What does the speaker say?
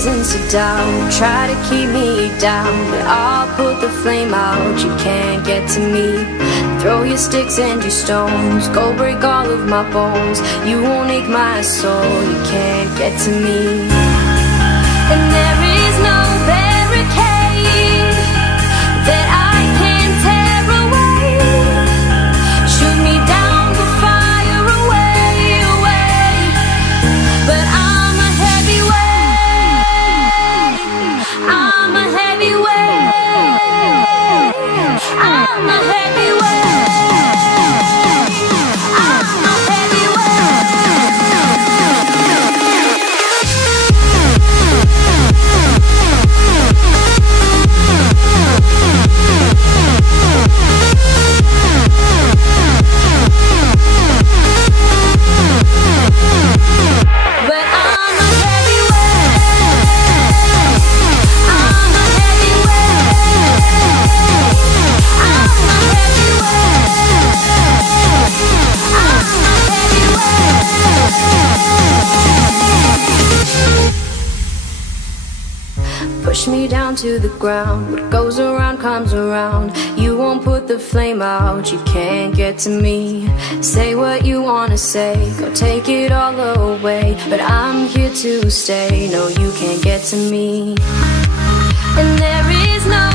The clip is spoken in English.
reasons to doubt, try to keep me down, but I'll put the flame out. You can't get to me. Throw your sticks and your stones, go break all of my bones. You won't ache my soul, you can't get to me. And there is no barricade that I can tear away. Shoot me down, but fire away, away. But I'm a heavyweight, I'm a heavyweight, I'm a heavyweight. Push me down to the ground. What goes around comes around. You won't put the flame out, you can't get to me. Say what you wanna say, go take it all away, but I'm here to stay. No, you can't get to me. And there is no